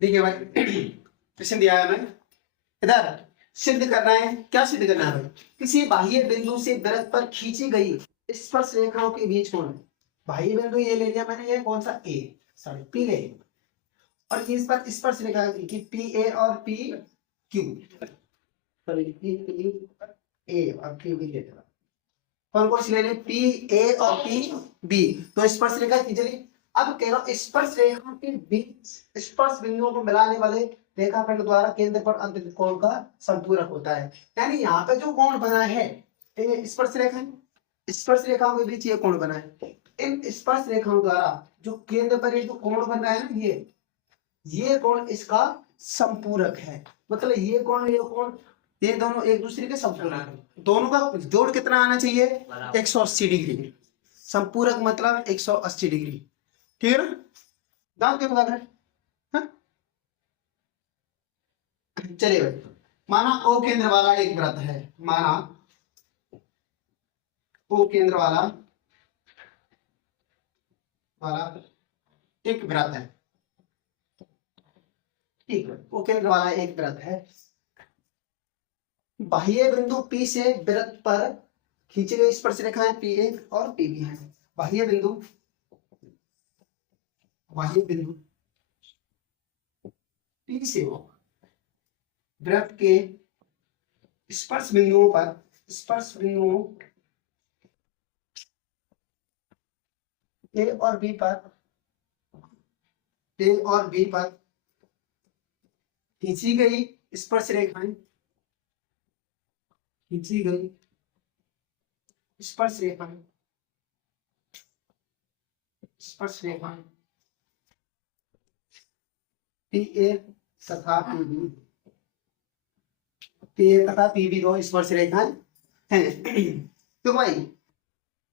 देखिए भाई प्रश्न दिया है हमें, इधर सिद्ध करना है। क्या सिद्ध करना है भाई? किसी बाह्य बिंदु से वृत्त पर खींची गई स्पर्श रेखाओं के बीच कोण। बाह्य बिंदु ये ले लिया मैंने, ये कौन सा ए, सॉरी पी ले, और इस पर स्पर्श रेखा की पी ए और P Q, sorry P A और पी बी ले लेना। कौन कौन सी ले लें? पी ए और पी बी। तो स्पर्श रेखा खींच ली। अब कह रहा हूं स्पर्श रेखा के बीच स्पर्श बिंदुओं को मिलाने वाले रेखाखंड द्वारा केंद्र पर अंतरित कोण का संपूरक होता है। यानी यहाँ पे जो कोण बना है ये स्पर्श रेखा, स्पर्श रेखाओं के बीच ये कोण बना है। इन स्पर्श रेखाओं द्वारा जो केंद्र पर ये जो कोण बन रहा है ना, ये कोण इसका संपूरक है। मतलब ये कोण ये दोनों एक दूसरे के संपूरक है। दोनों का जोड़ कितना आना चाहिए? 180 डिग्री। संपूरक मतलब 180 डिग्री। ठीक है ना? दांत के बता रहे। चलिए भाई, माना ओ केंद्र वाला एक वृत्त है, माना ओ केंद्र वाला एक वृत्त है। ठीक है, ओ केंद्र वाला एक वृत्त है। बाह्य बिंदु P से वृत्त पर खींची गई स्पर्श रेखाएं P1 और P2 हैं। बाह्य बिंदु P से वृत्त के स्पर्श बिंदुओं A और B पर खींची गई स्पर्श रेखाएं PA तथा PB दो स्पर्श रेखाएं हैं। तो भाई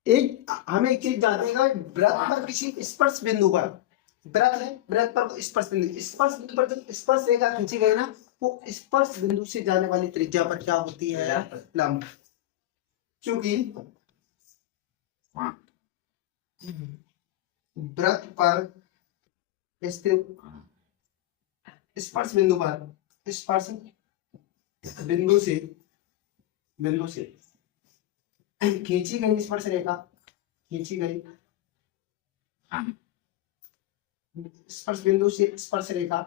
एक हमें एक चीज जानते हैं, वृत्त पर किसी स्पर्श बिंदु पर वृत्त पर स्पर्श बिंदु पर जो स्पर्श रेखा खींची गई ना, वो स्पर्श बिंदु से जाने वाली त्रिज्या पर क्या होती है? लंब। क्योंकि वृत्त पर स्थित स्पर्श बिंदु से खींची गई स्पर्श रेखा स्पर्श बिंदु से स्पर्श रेखा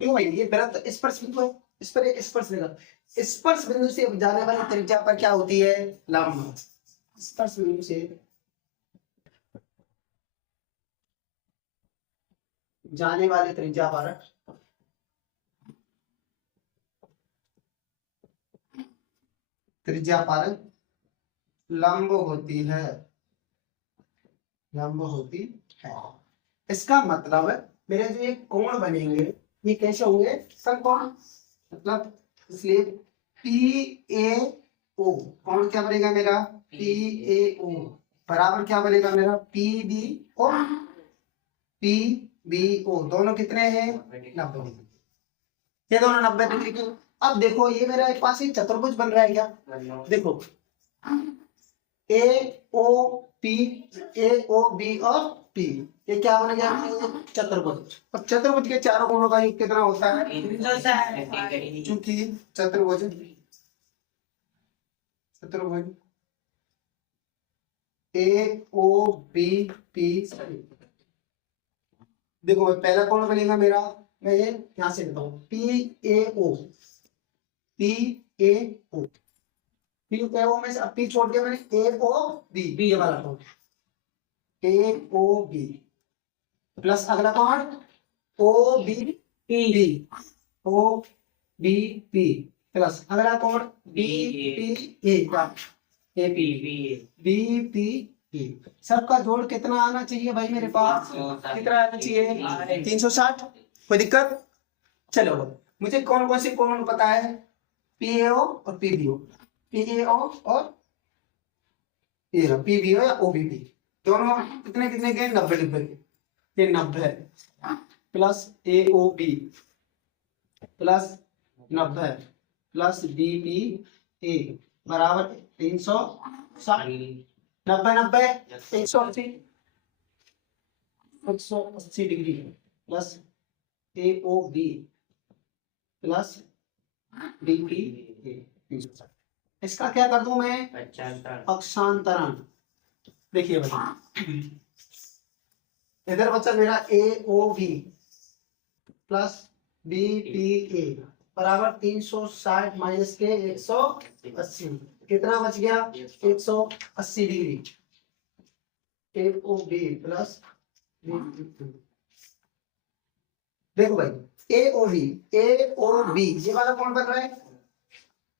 क्यों भाई? ये वृत्त स्पर्श बिंदु है, इस पर एक स्पर्श रेखा, स्पर्श बिंदु से जाने वाली त्रिज्या पर क्या होती है? लंब। स्पर्श बिंदु से जाने वाली त्रिज्या पर लंब होती है। इसका मतलब मेरे जो ये कोण बनेंगे ये कैसे होंगे? समकोण। मतलब इसलिए PAO कोण क्या बनेगा मेरा? PAO बराबर क्या बनेगा मेरा? PBO। PBO दोनों कितने हैं? 90 डिग्री। ये दोनं 90 डिग्री के। अब देखो ये मेरा एक पास ही चतुर्भुज बन रहा है क्या? देखो AOB और P, ये क्या बन गया? चतुर्भुज। और चतुर्भुज के चारों कोणों का योग कितना होता है? क्योंकि चतुर्भुज AOBP। देखो पहला कोण बनेगा मेरा, मैं ये यहां से लिखता हूँ PAO में से P छोड़ के मैंने AOB ये वाला कोण AOB प्लस अगला कोण OBP प्लस अगला कोण BPA। सबका जोड़ कितना आना चाहिए भाई मेरे पास? कितना आना चाहिए? 360। कोई दिक्कत? चलो मुझे कौन कौन से कोण पता है? PAO और PBO और PBO या OBP दोनों कितने के? 90 के। ये 90 plus AOB plus 90 plus BPA बराबर 360। 90 180। 180 degree plus A O B plus D P A. इसका क्या कर दूं मैं, पक्षांतरण। देखिए भाई इधर बचा मेरा A O B plus B P A बराबर 360 माइनस के 180, कितना बच गया 180 degree. A O B plus देखो भाई ए ओ बी ये वाला कौन बन रहा है,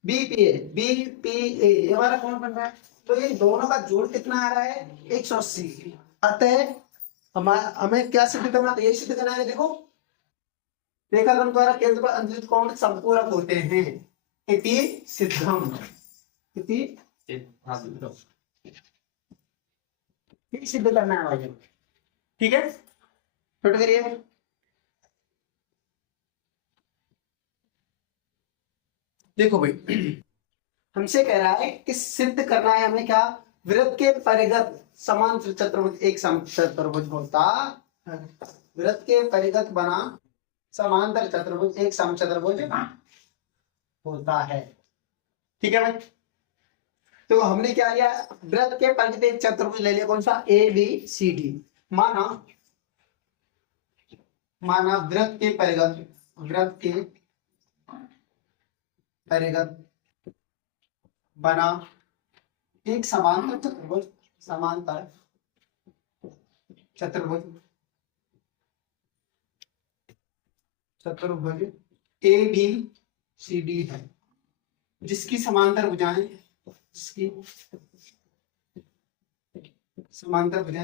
बी पी ए ये वाला कौन बन रहा है, तो ये दोनों का जोड़ कितना आ रहा है 180। अतः हमें क्या सिद्ध करना, तो यही सिद्ध करना है। देखो रेखाखंड द्वारा केंद्र पर अंतरित कोण संपूरक होते हैं, इति सिद्धम, इति सिद्ध करना है भाई। ठीक है, नोट करिए। देखो भाई हमसे कह रहा है कि सिद्ध करना है हमें क्या, वृत्त के परिगत समांतर चतुर्भुज एक समचतुर्भुज होता है। वृत्त के परिगत बना समांतर चतुर्भुज एक समचतुर्भुज होता है। ठीक है भाई, तो हमने क्या लिया, वृत्त के परिगत एक चतुर्भुज ले लिया, कौन सा, ए बी सी डी। माना वृत्त के परिगत बना एक समांतर चतुर्भुज ए बी सी डी है, जिसकी समांतर भुजाएं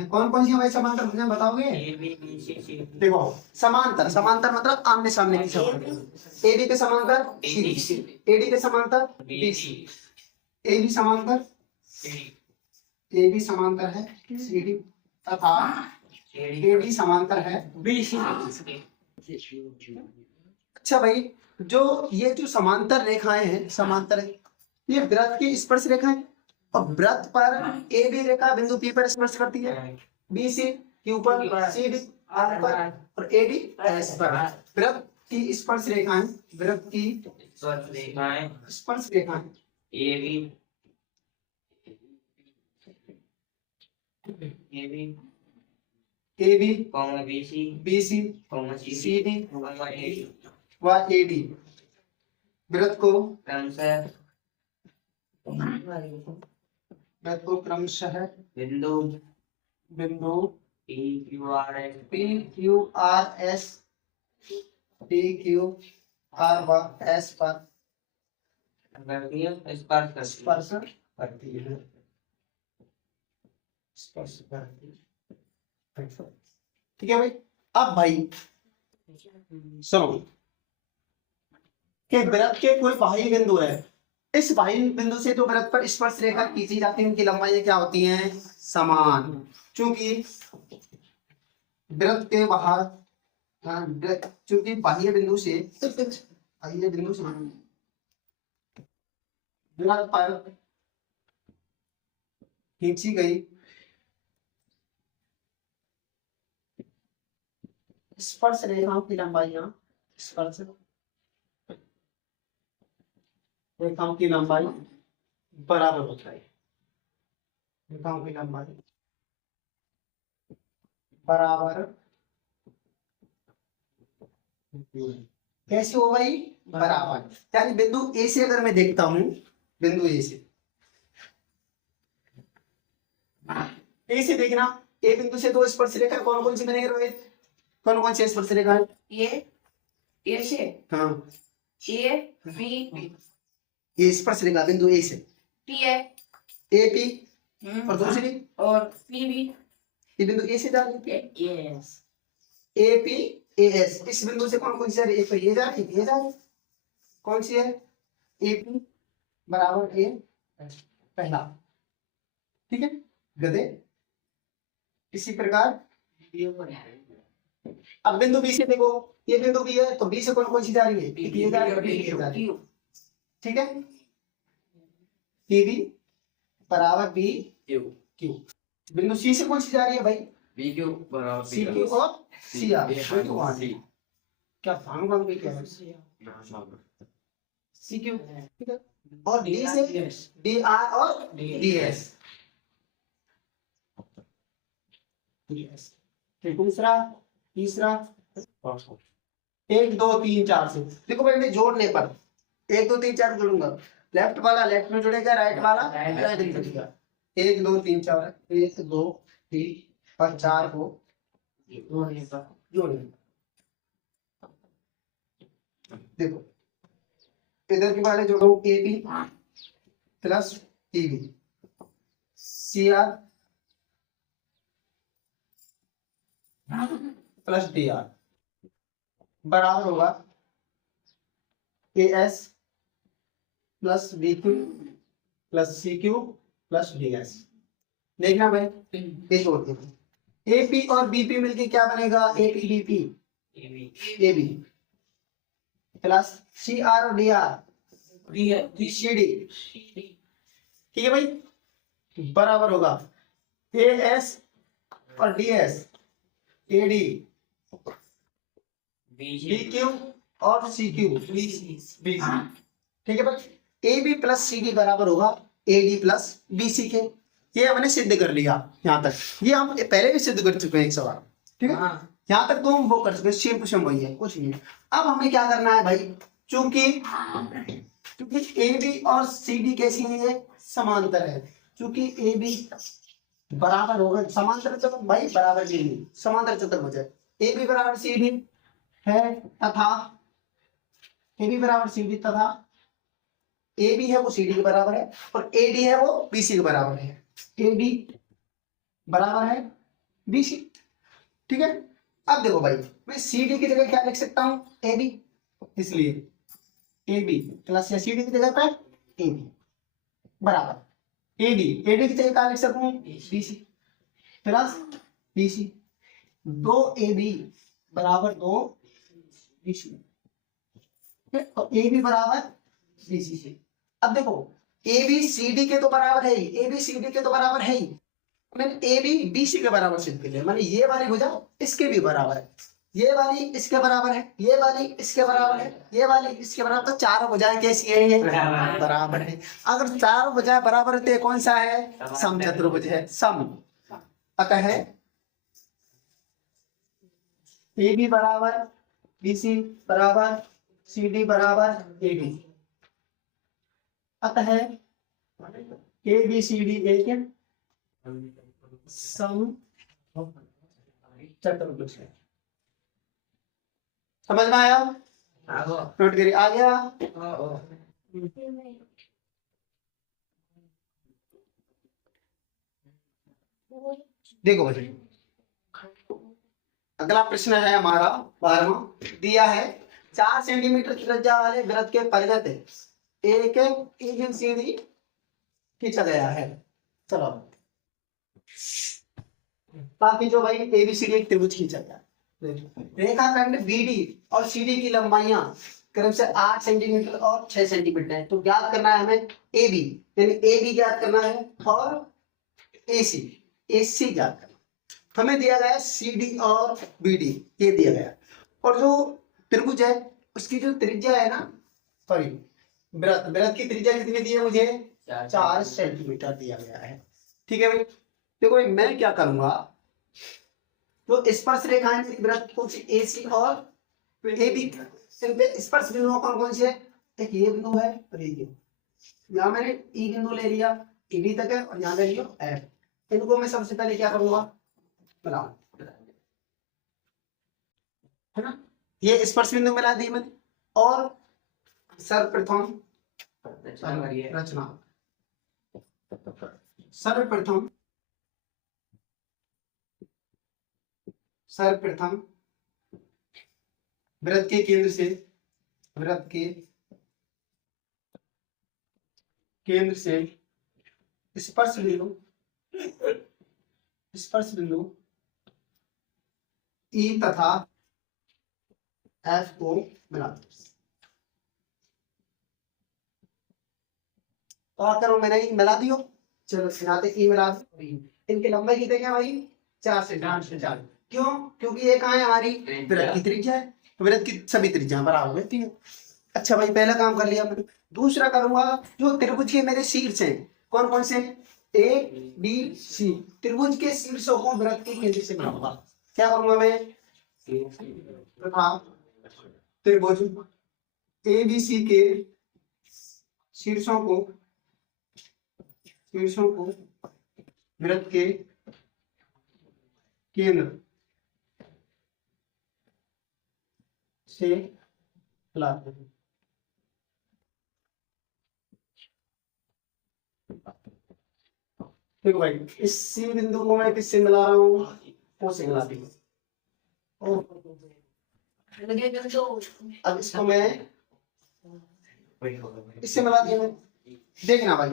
कौन कौन सी है भाई, समांतर भुजाएं बताओगे। देखो समांतर मतलब आमने सामने की समांतर, ए बी के समांतर सी डी, ए डी के समांतर बी सी, ए बी समांतर है सी डी तथा ए डी समांतर है बी सी। अच्छा भाई, जो ये जो समांतर रेखाएं हैं, समांतर ये वृत्त की स्पर्श रेखाएं, और वृत्त पर ए बी रेखा बिंदु पी पर स्पर्श करती है, बी सी क्यू पर, सी डी आर पर और ए डी एस पर। वृत्त की स्पर्श रेखाएं, स्पर्श रेखाएं A B B C C D व ए डी वृत्त को क्रमशः बिंदु P Q R S D Q R व एस पर स्पर्श करती है। ठीक है भाई, अब भाई सुनो कि वृत्त के कोई बाह्य बिंदु है, इस बाह्य बिंदु से तो वृत्त पर स्पर्श रेखा खींची जाती है, उनकी लंबाई क्या होती है, समान। चूंकि वृत्त के बाहर चूंकि बाह्य बिंदु से वृत्त पर खींची गई स्पर्श रेखाओं की लंबाई बराबर होता है, रेखाओं की लंबाई बराबर कैसे हो भाई, बराबर। यानी बिंदु ए से अगर मैं देखता हूं, बिंदु ए से देखना, ए बिंदु से दो स्पर्श रेखा कौन कौन सी बनेगी रोहित, कौन कौन सी स्पर्श रेखा है, ए से हाँ ए बी ये स्पर्श रेखा बिंदु ए से पी है, ए पी और दूसरी और पी बी, ये बिंदु ए से जा रही है, yes A P A S. इस बिंदु से कौन कौन सी जा रही है, ये जा रही है, ये जा रही है, कौन सी है, ए पी बराबर ए पहला। ठीक है गधे, इसी प्रकार अब बिंदु बी से देखो, ये बिंदु बी है, तो बी से कौन कौन सी जा रही है, ये जा रही है। ठीक है, पी बी बराबर बी क्यू। बिंदु सी से कौन सी जा रही है भाई, बी क्यू बराबर सी क्यू और सी आर क्या फार्मूला में क्या है सी क्यू ठीक है और डी से डी आर और डी एस दूसरा तीसरा 1 2 3 4 से देखो भाई मैं जोड़ने पर 1 2 3 4 जोड़ूंगा लेफ्ट वाला लेफ्ट में जुड़ेगा राइट वाला राइट में जुड़ेगा 1 2 3 4 1 2 3 और 4 को जोड़ेंगे देखो इधर के वाले जोड़ो A B plus A B C R plus D R बराबर होगा A S plus B Q plus C Q plus D S देखना भाई ये जोड़ दो ए पी और बी पी मिलके क्या बनेगा A P B P A B plus C R और डी आर सी डी ठीक है भाई बराबर होगा ए एस और D S A D B Q और सी क्यू ठीक है भाई A B plus C D बराबर होगा A D plus B C के ये हमने सिद्ध कर लिया यहाँ तक ये हम पहले भी सिद्ध कर चुके हैं एक सवाल ठीक है यहाँ तक तो हम वो कर सकते हैं सेम टू सेम वही है कुछ नहीं है अब हमें क्या करना है भाई चूंकि ए बी और सी डी कैसी है ये समांतर है चूंकि ए बी बराबर होगा समांतर चतुर्भुज भाई बराबर डी समांतर चतुर्भुज है ए बी बराबर सी डी है तथा ए बी बराबर सी डी तथा ए बी है वो सी डी के बराबर है और ए डी है वो बी सी के बराबर है ए डी बराबर है बी सी ठीक है अब देखो भाई मैं सी डी की जगह क्या लिख सकता हूँ ए बी इसलिए ए बी प्लस या सी डी की जगह पर ए बी बराबर ए डी की जगह क्या लिख सकूँ B C plus B C 2 A B बराबर 2 बी सी और ए बी बराबर बी सी अब देखो ए बी सी डी के तो बराबर है ही ए बी सी डी के तो बराबर है ही मैंने ए बी बी सी के बराबर सिद्ध कर लिया मैंने ये वाली भुजा इसके भी बराबर है ये वाली इसके बराबर है ये वाली इसके बराबर है ये वाली इसके बराबर तो चारों भुजाएं कैसी है ये बराबर है अगर चारों भुजाएं बराबर है तो ये कौन सा है समचतुर्भुज है सम अतः है ए बी बराबर बी सी बराबर सी डी बराबर ए डी अतः ए बी सी डी एक सम चतुर्भुज है समझ में आया नोट करिए आ गया देखो भाई अगला प्रश्न है हमारा 12वां दिया है 4 सेंटीमीटर त्रिज्या वाले वृत्त के परिघ एक एबीसीडी खींचा गया है चलो बाकी जो भाई एबीसीडी एक त्रिभुज खींचा गया रेखाखंड बीडी और सीडी की लंबाइयां क्रम से 8 सेंटीमीटर और 6 सेंटीमीटर है तो ज्ञात करना है हमें ए बी यानी ए बी ज्ञात करना है और एसी ज्ञात करना हमें दिया गया सी डी और बी डी ये दिया गया और जो त्रिभुज है उसकी जो त्रिज्या है ना सॉरी वृत्त की त्रिज्या कितनी दी है मुझे 4 सेंटीमीटर दिया गया है ठीक है भाई देखो भाई मैं क्या करूंगा तो स्पर्श रेखाएं मेरी वृत्त कौन सी ए सी और ए बी इन पे स्पर्श बिंदु कौन कौन से है एक ये बिंदु है और ये यहाँ मैंने ई बिंदु ले लिया ई डी तक है और यहाँ ले लिया एफ इनको मैं सबसे पहले क्या करूंगा बनाऊं है ना ये स्पर्श बिंदु मिला दी मैंने और सर्वप्रथम रचना सर्वप्रथम वृत्त के केंद्र से स्पर्श बिंदु ई तथा एफ को मिला तो करो मैंने ई मिला दियो चलो यहाँ पे ई मिला दी इनकी लंबाई कितनी है भाई 4 सेंटीमीटर 4। क्यों? क्योंकि ये कहाँ है हमारी वृत्त की त्रिज्या है, तो वृत्त की सभी त्रिज्या बराबर होती है। अच्छा भाई पहला काम कर लिया मैंने। दूसरा करूंगा, जो त्रिभुज के मेरे शीर्ष हैं कौन कौन से, ए बी सी, त्रिभुज के शीर्षों को वृत्त के केंद्र से मिलाऊंगा। क्या करूंगा मैं, तथा त्रिभुज ए बी सी के शीर्षों को वृत्त के केंद्र से मिलाते हैं। देखो भाई, इस सी बिंदु को मैं किससे मिला रहा हूँ, ओ से मिला दी। अब इसको मैं इससे मिला दिया मैं। देखना भाई,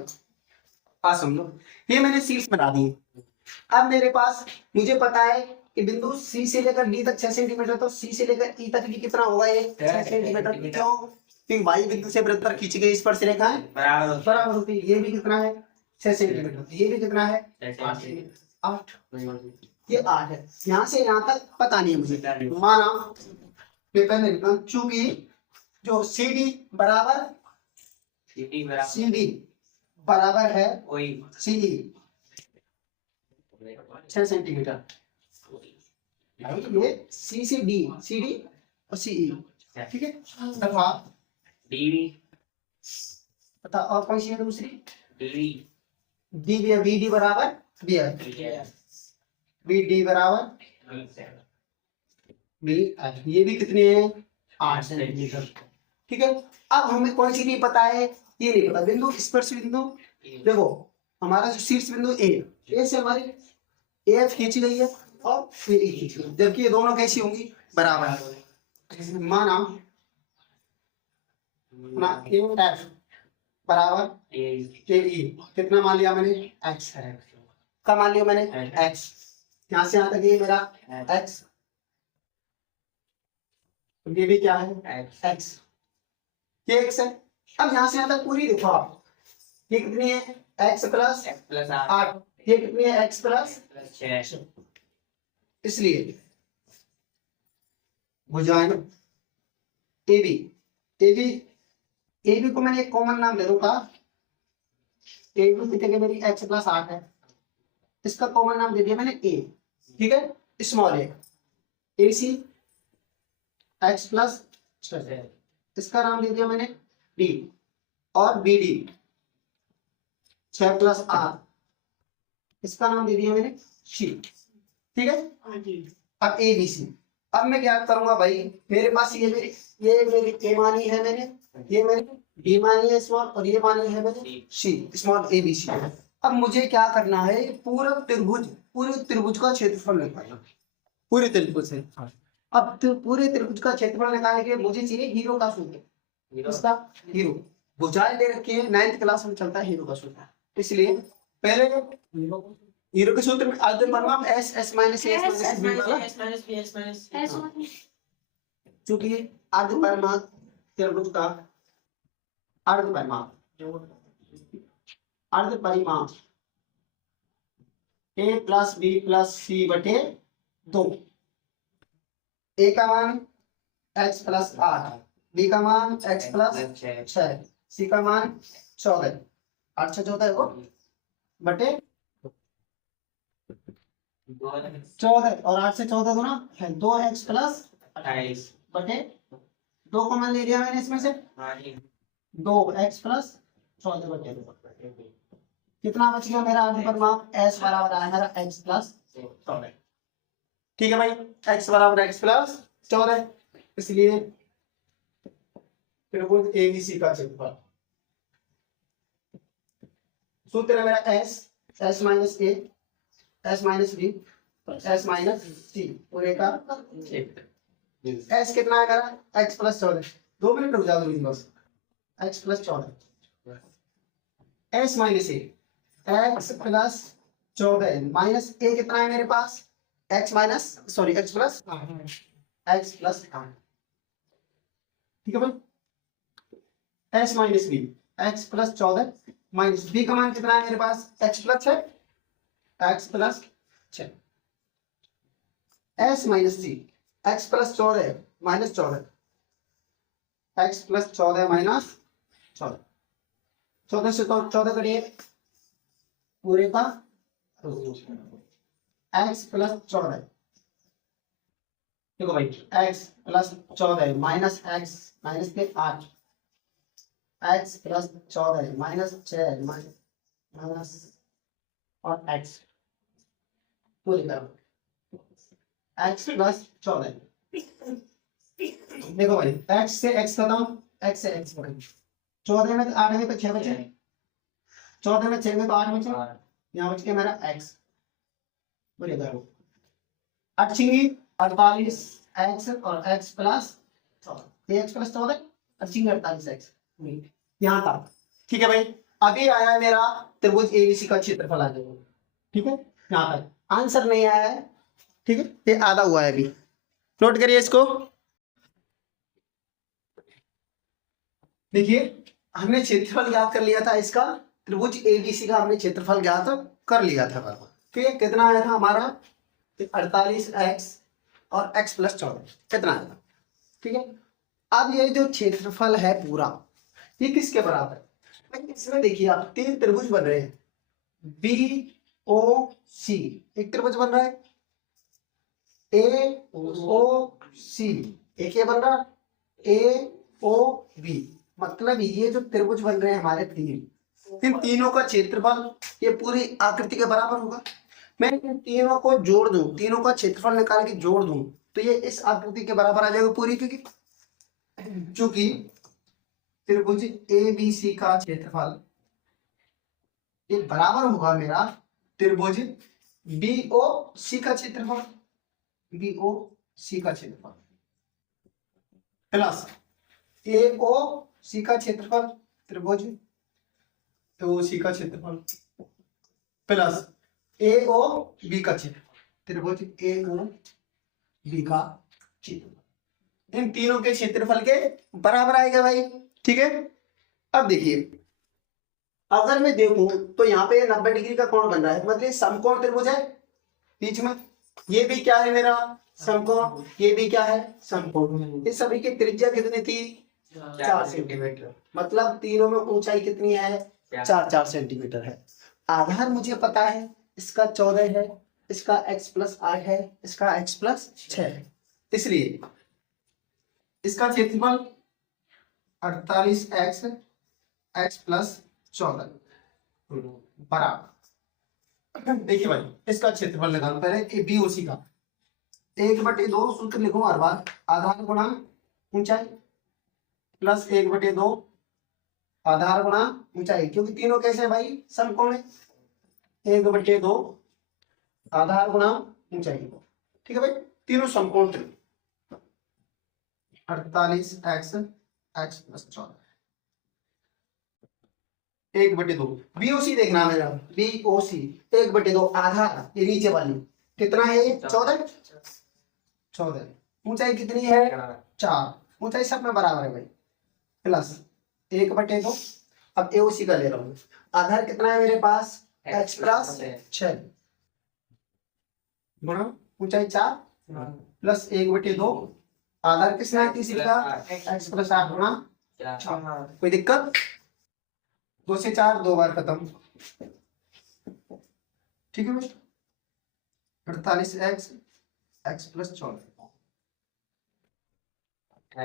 पास समझो, ये मैंने शीर्ष बना दिए। अब मेरे पास, मुझे पता है कि बिंदु सी से लेकर डी तक 6 सेंटीमीटर, तो सी से लेकर ई तक भी कितना होगा, ये 6 सेंटीमीटर। क्यों? क्योंकि वाई बिंदु से वृत्त पर खींची गई स्पर्श रेखा है बराबर होती है। ये भी कितना है, 6 सेंटीमीटर। ये भी कितना है, 8। ये 8 है। यहाँ से यहाँ तक पता नहीं है मुझे। माना मैं पहले लिखा, चूंकि जो सी डी बराबर है सी डी 6 सेंटीमीटर। ये सी से डी, सी डी और सी ई, ठीक है। तथा पता और कौन सी है दूसरी, डी बी, बी डी बराबर बी है, बी डी बराबर बी, ये भी कितने हैं, 8 सेंटीमीटर, ठीक है। अब हमें कौन सी नहीं पता है, ये नहीं पता। बिंदु स्पर्श बिंदु, देखो हमारा जो शीर्ष बिंदु ए से हमारी एफ खींची गई है और फिर ई खींची गई, जबकि ये दोनों कैसी होंगी, बराबर। माना ए एफ बराबर ए ई, कितना मान लिया मैंने, एक्स है। क्या मान लिया मैंने, एक्स। यहाँ से यहाँ तक ये मेरा एक्स, ये भी क्या है, एक्स, ये एक्स है। अब यहाँ से यहाँ तक पूरी देखो आप, ये कितनी है, एक्स प्लस 8, ये कितनी है, एक्स प्लस 6। इसलिए भुजाएं ए बी को मैंने एक कॉमन नाम दे दूंगा। ए बी की जगह मेरी एक्स प्लस 8 है, इसका कॉमन नाम दे दिया मैंने ए, ठीक है, स्मॉल ए सी एक्स प्लस 6, इसका नाम दे दिया मैंने डी, और बी डी 6 प्लस 8, इसका नाम दे दिया मैंने सी, ठीक है। अब ए बी सी, अब मैं क्या करूंगा भाई, मेरे पास ये मेरी ए मानी है मैंने, ये मैंने डी मानी है स्मॉल, और ये मानी है मैंने सी स्मॉल, ए बी सी। अब मुझे क्या करना है, पूरे त्रिभुज का क्षेत्रफल निकालना, पूरे त्रिभुज से। अब पूरे त्रिभुज का क्षेत्रफल निकालने के मुझे चाहिए हीरो का सूत्र, इसका हीरो। भुजाएं दे रखी है, 9th क्लास में चलता है हीरो का सूत्र, इसलिए पहले हीरो के सूत्र में आगे परिमाप S S minus A S minus B वाला, क्योंकि आगे परिमाप त्रिभुज का अर्ध परिमाप A plus B plus C बटे 2। ए का मान एक्स प्लस 8, बी का मान एक्स प्लस 6, सी का मान 14, 8 6 14 को बटे 14, और 8 से 14 गुना 2 एक्स प्लस 28 बटे 2 को मान ले लिया मैंने इसमें से, 2 एक्स प्लस 14 बटे 2। कितना बच गया मेरा आगे परिमाप, एस बराबर आया मेरा एक्स प्लस 14, ठीक है भाई, एक्स बराबर एक्स प्लस 14। इसलिए त्रिभुज एबीसी का क्षेत्रफल, सूत्र है मेरा S minus A S minus B S minus C पूरे का एस कितना है मेरा, एक्स प्लस 14। 2 मिनट रुक जाओ बस, एक्स प्लस 14 एस माइनस ए एक्स प्लस 14 माइनस ए कितना है मेरे पास, एक्स प्लस 8, ठीक है भाई। S minus B X plus 14 minus B का मान कितना है मेरे पास, X plus 6, S minus C, X plus 14 minus 14, X plus 14 minus 14, 14 से तो 14 करिए पूरे का, एक्स प्लस 14, देखो भाई x plus 14 minus x minus के 8, एक्स प्लस 14 माइनस 6 माइनस और एक्स पूरे का, एक्स प्लस 14, देखो भाई एक्स से एक्स खत्म, एक्स से एक्स खत्म, 14 में 8 में तो 6 बचे, 14 में 6 में तो 8 बचे, यहाँ बच के मेरा एक्स पूरे करो, 8 छिंगी 48 एक्स और एक्स प्लस 14, एक्स प्लस 14 अच्छी 48 एक्स यहाँ तक, ठीक है भाई। अभी आया मेरा त्रिभुज एबीसी का क्षेत्रफल आ जाएगा, ठीक है, यहाँ तक आंसर नहीं आया है, ठीक है, ये आधा हुआ है अभी, नोट करिए इसको। देखिए हमने क्षेत्रफल ज्ञात कर लिया था इसका, त्रिभुज एबीसी का हमने क्षेत्रफल ज्ञात कर लिया था, ठीक है, कितना आया था हमारा 48x और x प्लस 14 कितना आया था, ठीक है। अब ये जो क्षेत्रफल है पूरा ये किसके बराबर है, इसमें देखिए आप तीन त्रिभुज बन रहे हैं, बी ओ सी, एक त्रिभुज बन रहा है, ए ओ सी एक ये बन रहा, ए ओ बी, मतलब ये जो त्रिभुज बन रहे हैं हमारे तीन, इन तीनों का क्षेत्रफल ये पूरी आकृति के बराबर होगा। मैं इन तीनों को जोड़ दूं, तीनों का क्षेत्रफल निकाल के जोड़ दूं तो ये इस आकृति के बराबर आ जाएगा पूरी, क्योंकि चूंकि त्रिभुज ए बी सी का क्षेत्रफल ये बराबर होगा मेरा त्रिभुज बी ओ सी का क्षेत्रफल, बी ओ सी का क्षेत्रफल प्लस ए ओ सी का क्षेत्रफल, त्रिभुज ए ओ सी का क्षेत्रफल प्लस ए ओ बी का क्षेत्रफल, त्रिभुज ए ओ बी का क्षेत्रफल, इन तीनों के क्षेत्रफल के बराबर आएगा भाई, ठीक है। अब देखिए अगर मैं देखूं तो यहाँ पे 90 डिग्री का कोण बन रहा है, मतलब समकोण त्रिभुज है बीच में, ये भी क्या है मेरा समकोण, ये भी क्या है समकोण, इस सभी की त्रिज्या कितनी थी 4 सेंटीमीटर, मतलब तीनों में ऊंचाई कितनी है 4 सेंटीमीटर है। आधार मुझे पता है इसका 14 है, इसका x प्लस 8 है, इसका x प्लस 6 है, इसलिए इसका क्षेत्रफल 48x x प्लस 14 बराबर, देखिए भाई इसका क्षेत्रफल लगाना पहले ए बी ओ सी का, 1/2 सूत्र लिखो हर बार, आधार गुणा ऊंचाई प्लस 1/2 आधार गुणा ऊंचाई, क्योंकि तीनों कैसे है भाई समकोण है, 1/2 आधार गुणा ऊंचाई, ठीक है भाई, तीनों समकोण त्रिभुज, 48x x प्लस 14 1/2, बीओसी देखना मेरा, बीओसी 1/2 आधार, ये नीचे वाली कितना है 14, ऊंचाई कितनी है 4, ऊंचाई सब में बराबर है भाई, प्लस 1/2, अब एओसी का ले रहा हूँ, आधार कितना है मेरे पास x प्लस 6 गुणा ऊंचाई 4 प्लस 1/2 आधार किसने है तीसरी का x प्लस 8 गुणा 4, कोई दिक्कत, 2 से 4 2 बार खत्म, ठीक है भाई, 48x x प्लस 14,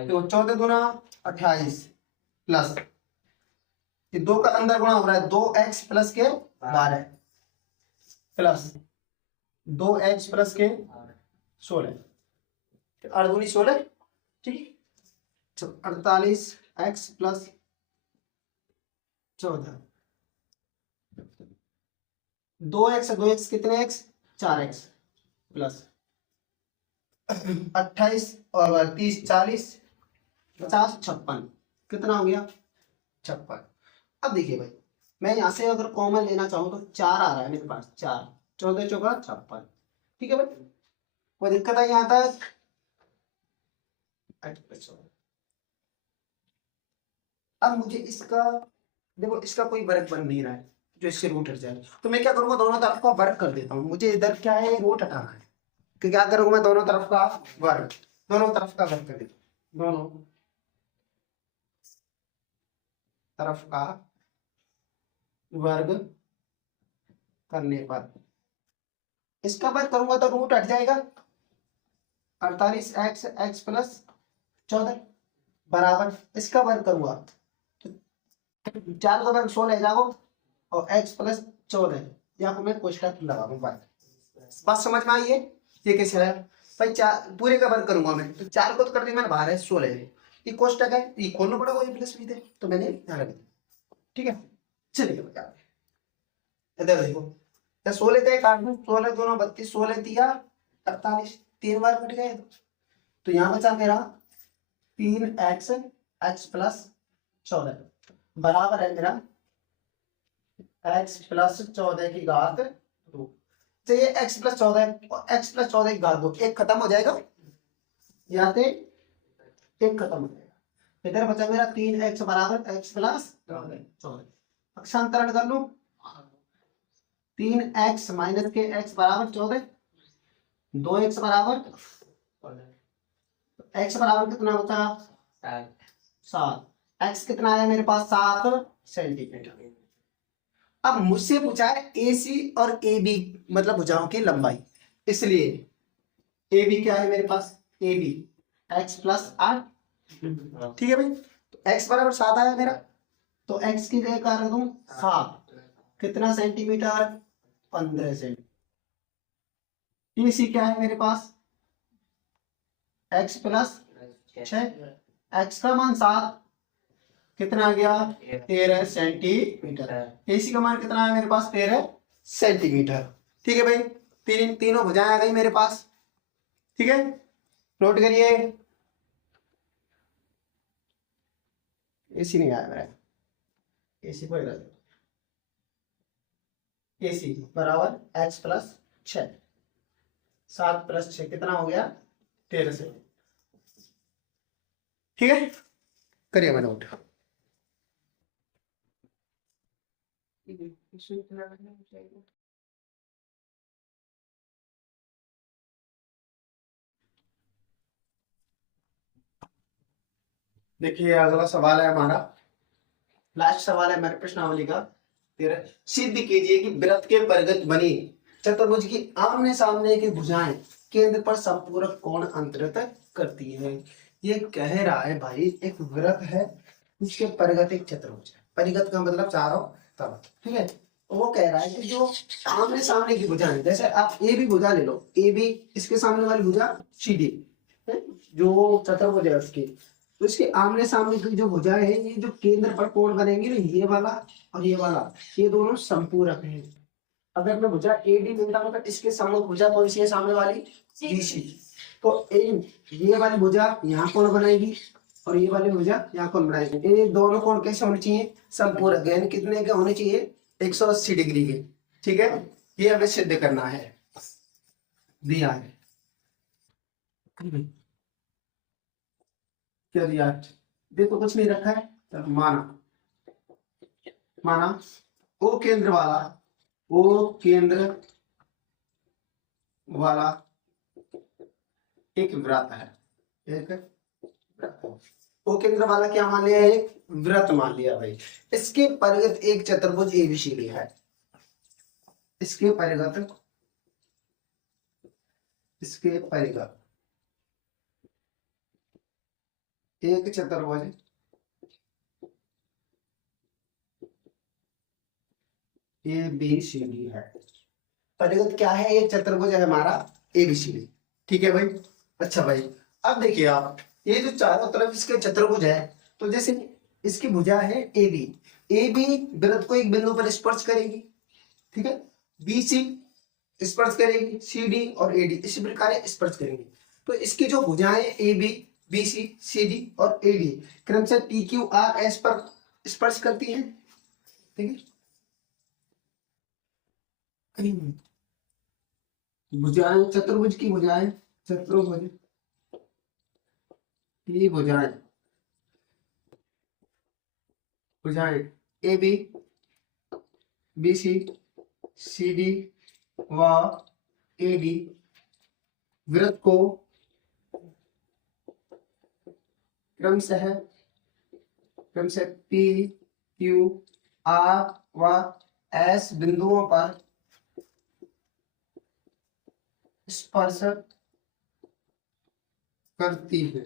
तो 14 गुना 28 प्लस ये 2 का अंदर गुणा हो रहा है 2x प्लस के 12 प्लस 2x प्लस के 16, 16, ठीक, 48x प्लस 14, 2x कितने x 4x प्लस 28 और 30 40 50 56 कितना हो गया 56। अब देखिए भाई मैं यहाँ से अगर कॉमन लेना चाहूँ तो 4 आ रहा है मेरे पास, 4 14 चौका 56, ठीक है भाई, कोई दिक्कत है यहाँ तक, अब मुझे इसका देखो इसका कोई वर्ग बन नहीं रहा है जो इससे रूट हट जाए, तो मैं क्या करूंगा दोनों तरफ का वर्ग कर देता हूँ, मुझे इधर क्या है रूट हटाना है, कि क्या करूंगा मैं, दोनों तरफ का वर्ग, दोनों तरफ का वर्ग कर देता, दोनों तरफ का वर्ग करने पर इसका वर्ग करूंगा तो रूट हट जाएगा, 48x x प्लस 14 बराबर इसका वर्ग करूंगा तो 4 का वर्ग 16 जाओ और x प्लस 14 यहाँ पर मैं कोष्टक लगा दूंगा। बात समझ में आई है? ये कैसे है भाई, 4 पूरे का वर्ग करूंगा मैं तो 4 को तो कर दिया मैंने, बाहर है 16 है, ये कोष्टक है, ये खोलना पड़ेगा, ये प्लस भी थे तो मैंने यहाँ रख दिया। ठीक है, चलिए बता इधर देखो, 16 थे काट दूं, 16 दोनों 32, 16 दिया 48, 3 बार कट गए तो यहाँ बचा मेरा 3x x प्लस 14 बराबर है मेरा x प्लस 14 की घात 2। तो ये x प्लस 14 और x प्लस 14 की घात 2 एक खत्म हो जाएगा, यहाँ से एक खत्म हो जाएगा, इधर बचा मेरा 3x बराबर x प्लस 14, अक्षांतरण कर लूं 3x माइनस के x बराबर 14, 2x बराबर x बराबर कितना बचा 7, x कितना है मेरे पास 7 सेंटीमीटर। अब मुझसे पूछा है AC और AB मतलब भुजाओं की लंबाई, इसलिए AB क्या है मेरे पास, AB x प्लस 8, ठीक है भाई, तो x बराबर 7 आया मेरा, तो x की जगह कर दूं 7, कितना सेंटीमीटर 15 सेंटीमीटर। AC क्या है मेरे पास x प्लस 6, x का मान 7 कितना आ गया 13 सेंटीमीटर, AC का मान कितना है मेरे पास 13 सेंटीमीटर। ठीक है भाई, तीनों भुजाएं आ गई मेरे पास, ठीक है, नोट करिए। AC नहीं आया मेरा, AC को इधर, AC बराबर x प्लस 6, 7 प्लस 6 कितना हो गया 13 से, ठीक है, करिए मैं नोट। देखिए अगला सवाल है हमारा, लास्ट सवाल है हमारे प्रश्नावली का 13, सिद्ध कीजिए कि वृत्त के परिगत बनी चतुर्भुज की आमने सामने की भुजाएं केंद्र पर संपूरक कोण अंतरित करती है। ये कह रहा है भाई एक वृत्त है उसके परिगत एक चतुर्भुज है, परिगत का मतलब चारों तरफ, ठीक है, वो कह रहा है कि जो आमने सामने की भुजाएं, जैसे आप ए भी भुजा ले लो, ए बी इसके सामने वाली भुजा सी डी जो चतुर्भुज है उसकी, तो इसके आमने सामने की जो भुजाएं है ये जो केंद्र पर कोण बनेंगे ना, ये वाला और ये वाला, ये दोनों संपूरक हैं। अगर मैं भुजा ए डी लेता हूँ तो इसके सामने भुजा कौन सी है सामने वाली बी सी, तो ये वाली भुजा यहाँ कोण बनाएगी और ये वाली भुजा यहाँ कोण बनाएगी, ये दोनों कोण कैसे होने चाहिए संपूरक, यानी कितने के होने चाहिए 180 डिग्री के, ठीक है, ये हमें सिद्ध करना है, दिया है क्या दिया, देखो कुछ नहीं रखा है, तो माना ओ केंद्र वाला एक वृत्त है, एक वृत्त, ओ केंद्र वाला क्या मान लिया, एक वृत्त मान लिया भाई, इसके परिगत एक चतुर्भुज एबीसीडी है, इसके परिगत एक चतुर्भुज एबीसीडी है, परिगत क्या है, एक चतुर्भुज है हमारा एबीसीडी, ठीक है भाई। अच्छा भाई अब देखिए आप, ये जो चारों तरफ इसके चतुर्भुज है, तो जैसे इसकी भुजा है ए बी वृत्त को एक बिंदु पर स्पर्श करेगी, ठीक है, बी सी स्पर्श करेगी, सी डी और ए डी इसी प्रकार स्पर्श करेंगे, तो इसकी जो भुजाएं A B B C C D और ए डी क्रमशः पी क्यू आर एस पर स्पर्श करती हैं, ठीक है, भुजाएं चतुर्भुज की भुजाएं, चतुर्भुज की भुजाएं A B B C C D व ए डी वृत्त को क्रमशः पी क्यू आर व एस बिंदुओं पर स्पर्श करती है।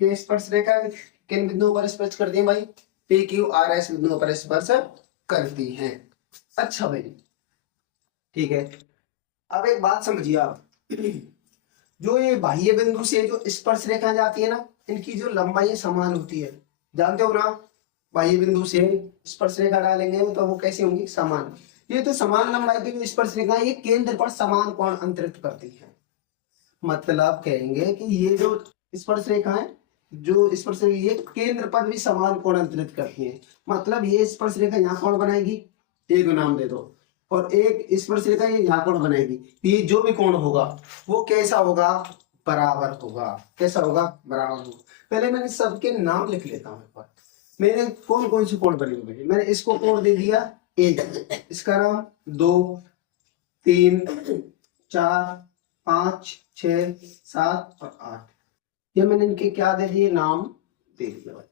ये स्पर्श रेखा किन बिंदुओं पर स्पर्श करती है भाई? पी क्यू आर एस बिंदुओं पर स्पर्श करती हैं। अच्छा भाई, ठीक है। अब एक बात समझिए आप, जो ये बाह्य बिंदु से जो स्पर्श रेखा जाती है ना, इनकी जो लंबाई समान होती है, जानते हो ना? बाह्य बिंदु से स्पर्श रेखा डालेंगे तो वो कैसी होंगी? समान। ये तो समान लंबाई की जो स्पर्श रेखा ये केंद्र पर समान कोण अंतरित करती है। मतलब कहेंगे कि ये जो स्पर्श रेखा है, जो स्पर्श रेखा ये केंद्र पर भी समान कोण अंतरित करती है। मतलब ये स्पर्श रेखा यहाँ कोण बनाएगी, एक नाम दे दो, और एक स्पर्श रेखा ये यहाँ कोण बनाएगी। ये जो भी कोण होगा वो कैसा होगा? बराबर होगा। कैसा होगा? बराबर होगा। पहले मैंने सबके नाम लिख लेता हूँ एक बार। मैंने कौन कौन से कोण बने हुए? मैंने इसको कोण दे दिया एक, इसका नाम 2, 3, 4, 5, 6, 7 और 8। ये मैंने इनके क्या दे दिए? नाम दे दिया।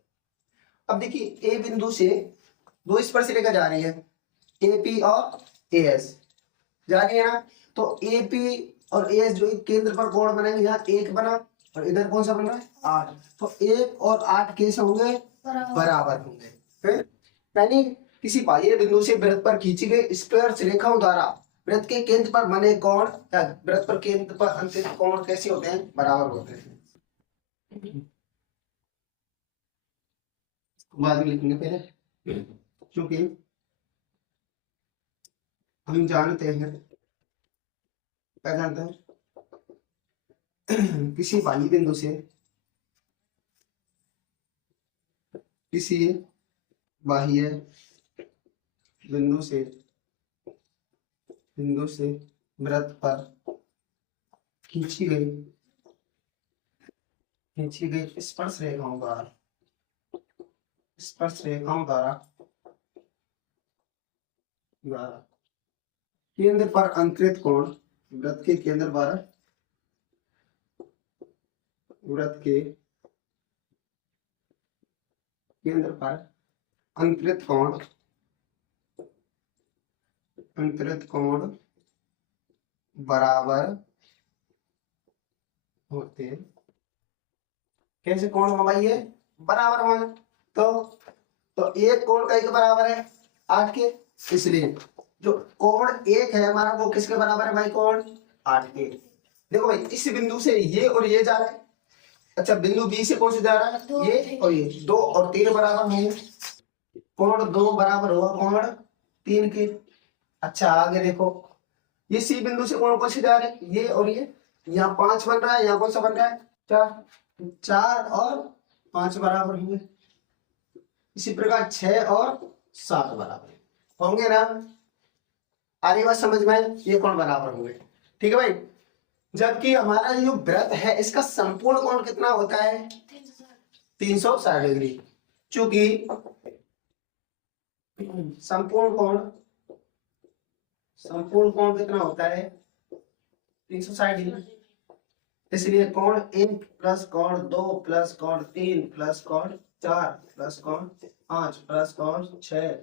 अब देखिए ए बिंदु से दो स्पर्श रेखा जा रही है, एपी और एएस जा रही है ना। तो एपी और एएस जो केंद्र पर कोण बनेंगे, यहाँ 1 बना और इधर कौन सा बन रहा है? 8। तो 1 और 8 कैसे होंगे? बराबर होंगे। फिर यानी किसी बाह्य बिंदु से वृत्त पर खींची गई स्पर्श रेखाओं द्वारा वृत्त के केंद्र पर बने कोण या वृत्त पर केंद्र पर अंतित कोण कैसे होते हैं? बराबर होते हैं। बाद में लिखेंगे पहले, क्योंकि हम जानते हैं, क्या जानते हैं? किसी बाह्य बिंदु से बाह्य बिंदु से वृत्त पर खींची गई स्पर्श रेखाओं द्वारा केंद्र पर अंतरित कोण वृत्त के केंद्र पर अंतरित कोण बराबर होते हैं। कैसे कोण हो भाई? ये बराबर होंगे। तो एक कोण का एक बराबर है 8 के, इसलिए जो कोण 1 है हमारा वो किसके बराबर है भाई? कोण 8 के। देखो भाई, इस बिंदु से ये और ये जा रहा है। अच्छा, बिंदु बी से कौन से जा रहा है? ये और ये। 2 और 3 बराबर होंगे, कोण 2 बराबर होगा कोण 3 के। अच्छा, आगे देखो, ये सी बिंदु से कौन से जा रहे हैं? ये और ये। यहाँ 5 बन रहा है, यहाँ कौन सा बन रहा है? 4 और 5 बराबर होंगे। इसी प्रकार 6 और 7 बराबर होंगे ना। आ रही बात समझ में? ये कोण बराबर होंगे। ठीक है भाई। जबकि हमारा जो वृत्त है इसका संपूर्ण कोण कितना होता है? 360 डिग्री। चूंकि संपूर्ण कोण कितना होता है? 360 डिग्री। इसलिए कोण 1 प्लस कोण 2 प्लस कोण 3 प्लस कोण 4 प्लस कोण 5 प्लस कोण 6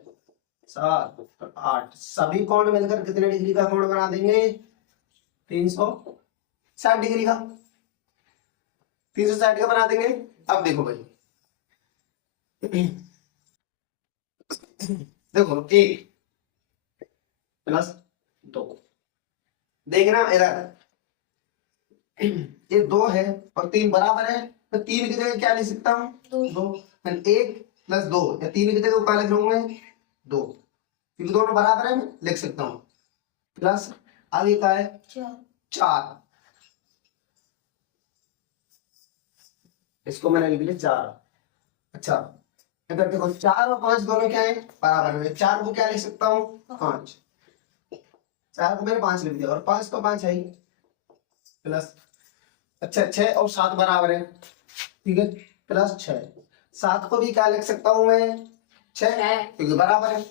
7 और 8 सभी कोण मिलकर कितने डिग्री का कोण बना देंगे? 360 डिग्री का। 360 का बना देंगे। अब देखो भाई, देखो 1 प्लस 2, देखना इधर, ये 2 है और 3 बराबर है, तो 3 की जगह क्या लिख सकता हूँ? 2। 1 प्लस 2 या 3 की जगह क्या लिख लूंगा? 2, क्योंकि दोनों बराबर है, मैं लिख सकता हूँ। प्लस आगे का है 4, इसको मैंने लिख लिया 4। अच्छा, इधर देखो 4 और 5 दोनों क्या है? बराबर है। 4 को क्या लिख सकता हूँ? 5। 4 को मैंने 5 लिख दिया और 5 तो 5 है ही। प्लस, अच्छा 6 और 7 बराबर है, ठीक है, प्लस 6। 7 को भी क्या लिख सकता हूँ मैं? 6, क्योंकि बराबर है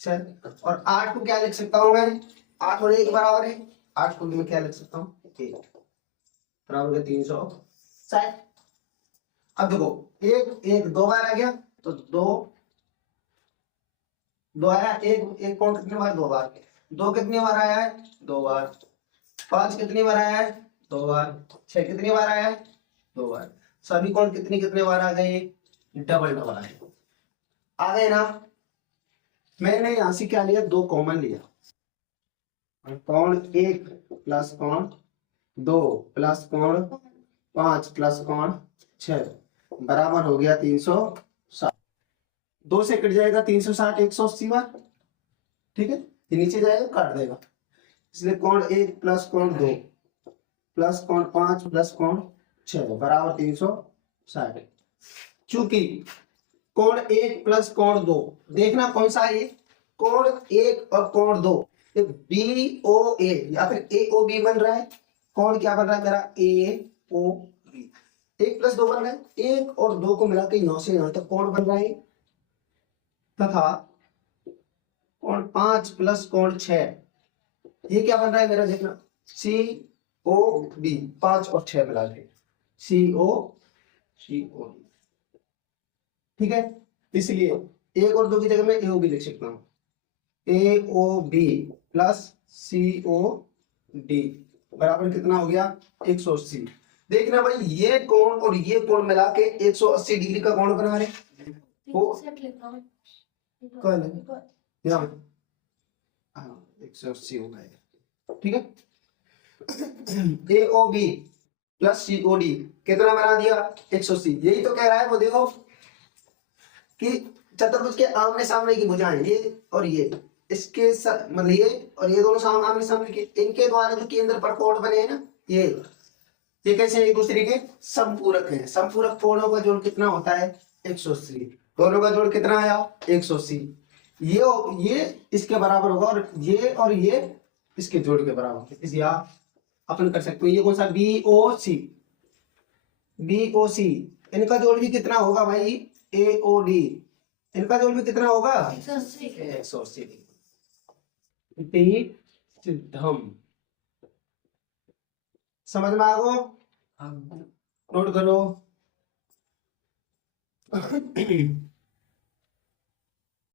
6। और 8 को क्या लिख सकता हूँ मैं? 8 और 1 बराबर है, 8 को भी मैं क्या लिख सकता हूँ, 1 बराबर है 360। अब देखो एक एक 2 बार आ गया, तो 2 2 आया, एक एक कौन कितने बार, 2 बार, 2 कितनी बार आया है, 2 बार, 5 कितनी बार आया है, 2 बार, 6 कितनी बार आया है, 2 बार। सभी कौन कितनी कितने बार आ गए, डबल डबल आए, आ गए ना। मैंने यहां से क्या लिया, 2 कॉमन लिया, कौन 1 प्लस कौन 2 प्लस कौन 5 प्लस कौन 6 बराबर हो गया 360। 2 से कट जाएगा 360 180 बार, ठीक है, ये नीचे जाएगा काट देगा, इसलिए कौन 1 प्लस कौन 2 प्लस कौन 5 प्लस कौन 6 बराबर 360। चूंकि कोण 1 प्लस कोण 2, देखना कौन सा है, कोण 1 और कोण 2, बी ओ ए या फिर ए ओ बी बन रहा है। कोण क्या बन रहा है मेरा, ए ओ बी, 1 प्लस 2 बन रहा है, 1 और 2 को मिला के 9 से 9 तक कोण बन रहा है, तथा कोण 5 प्लस कोण 6, ये क्या बन रहा है मेरा, देखना सी ओ बी, 5 और 6 मिला के सी ओ बी, ठीक है। इसलिए 1 और 2 की जगह मैं ए ओ बी लिख सकता हूँ, ए ओ बी प्लस सी ओ डी बराबर कितना हो गया, 180। देखना भाई ये कोण और ये कोण मिला के 180 डिग्री का कोण बना रहे, वो कौन है यहाँ, हाँ 180 हो गया, ठीक है। ए ओ बी प्लस सी ओ डी कितना बना दिया, 180। यही तो कह रहा है वो, देखो कि चतुर्भुज के आमने सामने की भुजाएं ये और ये, इसके मतलब ये और ये दोनों आमने सामने के, इनके द्वारा जो केंद्र पर कोण बने हैं ना, ये कैसे एक दूसरे के समपूरक हैं। समपूरक कोणों का जोड़ कितना होता है, 180। दोनों का जोड़ कितना आया, 180। ये इसके बराबर होगा और ये इसके जोड़ के बराबर, इस या अपन कर सकते हो। ये कौन सा, बी ओ सी, इनका जोड़ भी कितना होगा भाई, ए ओ डी, इनका जोड़ भी कितना होगा, 180 डिग्री। सिद्धम, समझ में आ गो, नोट करो।